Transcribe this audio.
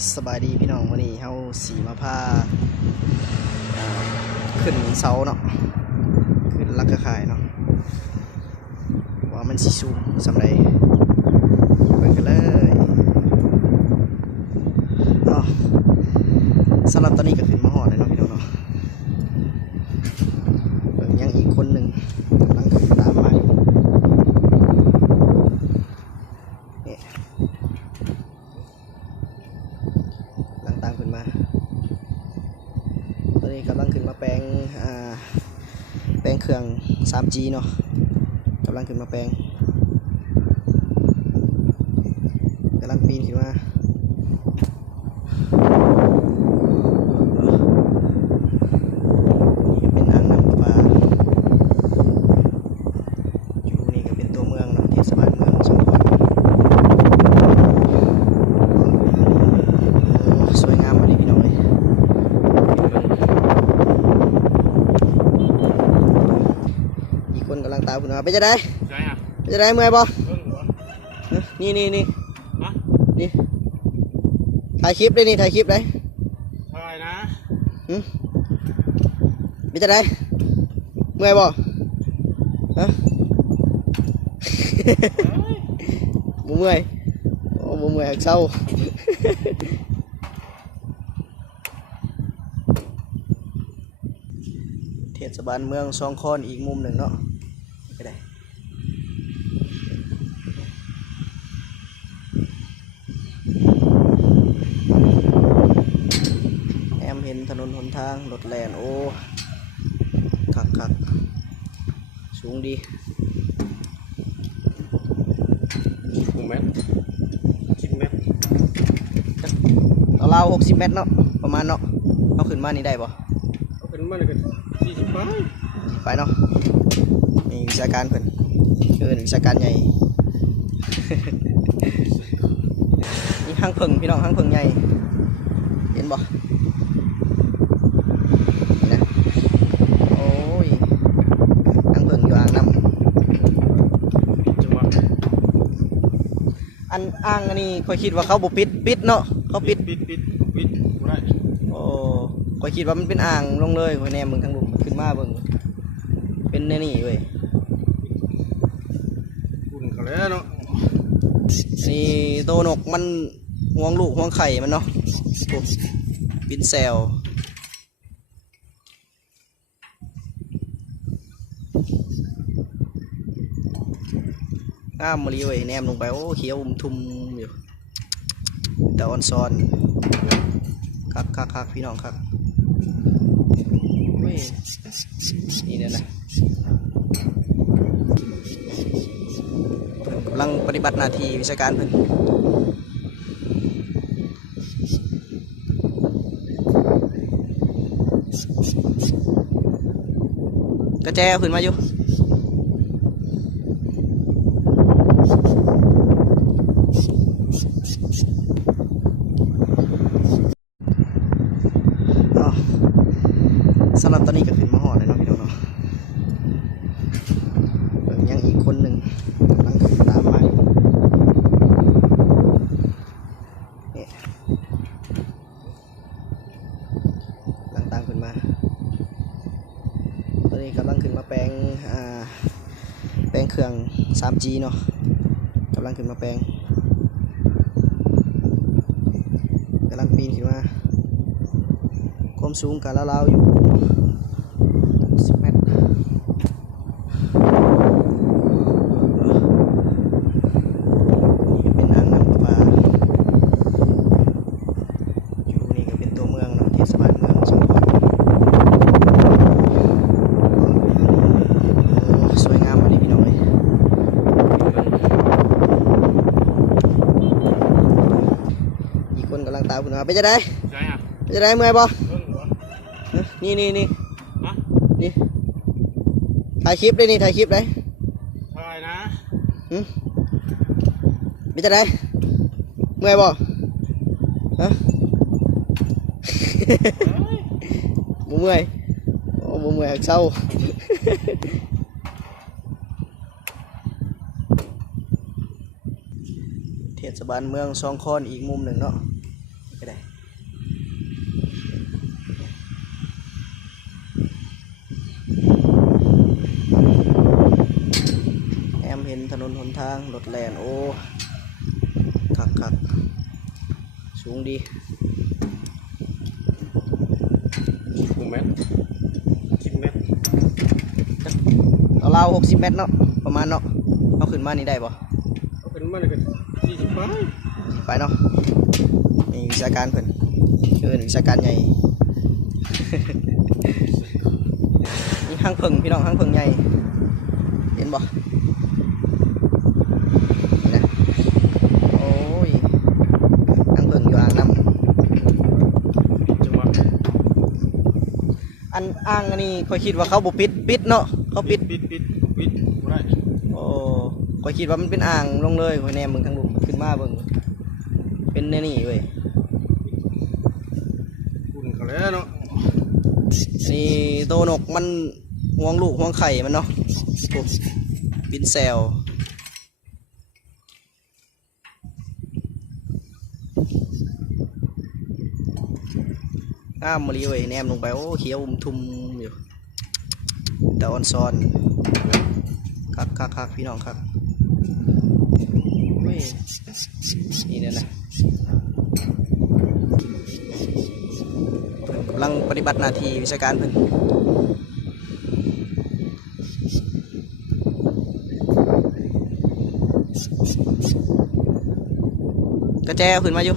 สบายดีพี่น้องวันนี้เฮาสีมาพาขึ้นเสาเนาะขึ้นลักกระข่ายเนาะว่ามันสิสูงสำไรไปกันเลยสำหรับตอนนี้ก็ขึ้นมาหอดเลยเนาะพี่น้องเนาะยังอีกคนหนึ่งกำลังขึ้นตามมาเนี่ยกำลังตามขึ้นมาตอนนี้กำลังขึ้นมาแปลงเครื่อง 3G เนาะกำลังขึ้นมาแปลงกำลังปีนขึ้นมาเป็นอ่างน้ำประปาอยู่นี่ก็เป็นตัวเมืองเนาะเทศบาลเมืองสงขลาสวยงามเลยพี่น้องเลยอีกคนกำลังตามขึ้นมาไปจะได้ไปจะได้เมื่อยบ่นี่นี่ถ่ายคลิปได้นี่ถ่ายคลิปได้อะไรนะไปจะได้เมื่อยบ่ฮะบ่เมื่อยโอ้บ่เมื่อยเศร้าเทศบาลเมืองสองคอนอีกมุมหนึ่งเนาะไปได้แอมเห็นถนนหนทางรถแล่นโอ้คักสูงดี10 เมตร10 เมตรเรา60 เมตรเนาะประมาณเนาะเอาขึ้นมานี่ได้ปะเอาขึ้นมาเลยกัน40 ไปเนาะนี่วิชาการเพิ่นวิชาการใหญ่ นี่ห้างเพิ่งพี่น้องห้างเพิ่งใหญ่เห็นบ่นี่นะโอ้ยห้างเพิ่งอยู่อ่างน้ำจังหวะอ่างอันนี้ค่อยคิดว่าเขาบ่ปิดเนาะเขาปิดบ่ได้โอ้ค่อยคิดว่ามันเป็นอ่างลงเลยค่อยแนมเบิ่งทางลุมขึ้นมาเบิ่งเป็นแนวนี้เว้ยอุ่นเขาแล้วเนาะนี่โตนกมันห่วงลูกห่วงไข่มันเนาะบินแซวอ้ามมาลีเว้ยแนมลงไปโอ้เขียวทุ่มอยู่แต่ออนซอนคักพี่น้องครับนี่เนี่ยนะกำลังปฏิบัติหน้าที่วิชาการเพิ่นกระแจขึ้นมาอยู่สำหรับตอนนี้ก็ขึ้นมาหอดเลยเนาะพี่น้องเนาะยังอีกคนหนึ่งกำลังขึ้นตามมาเนี่ยกำลังตามขึ้นมาตอนนี้กำลังขึ้นมาแปลงเครื่อง 3G เนาะกำลังขึ้นมาแปลงกำลังปีนขึ้นมาความสูงกับราวๆอยู่10 เมตรนี่เป็นอ่างน้ำประปาอยู่นี่ก็เป็นตัวเมืองเนาะเทศบาลเมืองสงขลาสวยงามเลยพี่น้องเลยอีกคนกำลังตามคุณมาไปจะได้ไปจะได้เมื่อยบ่นี่ถ่ายคลิปได้นี่ถ่ายคลิปได้อะไรนะไปจะได้เมื่อยบ่ฮะบ่เมื่อยโอ้บ่เมื่อยเศร้าเทศบาลเมืองสองคอนอีกมุมหนึ่งเนาะ ก็ได้แอมเห็นถนนหนทางรถแล่นโอ้คักสูงดี 6 เมตร10 เมตร เราเล่า60 เมตรเนาะประมาณเนาะเอาขึ้นมานี่ได้ปะ เอาเป็นมาเลยกัน40 ไปเนาะมีวิชาการเพิ่นวิชาการใหญ่ นี่ห้างเพิ่งพี่น้องห้างเพิ่งใหญ่เห็นบ่นี่นะโอ้ยห้างเพิ่งอยู่อ่างน้ำ จังหวะ อันอ่างอันนี้ค่อยคิดว่าเขาบ่ปิดเนาะเขาปิด ปิดบ่ได้ โอ้ค่อยคิดว่ามันเป็นอ่างลงเลยค่อยแนมเบิ่งทางลุมขึ้นมาเบิ่งเป็นแน่นี่เว้ย อุ่นเขาแล้วเนาะ นี่โตนกมันห่วงลูกห่วงไข่มันเนาะโอ้บินแซวงามมาลีเว้ยแนมลงไปโอ้เขียวอุ้มทุ่มอยู่แต่ออนซอนคักพี่น้องคักเว้ยนี่เนี่ยนะกำลังปฏิบัติหน้าที่วิชาการเพิ่นกระแจขึ้นมาอยู่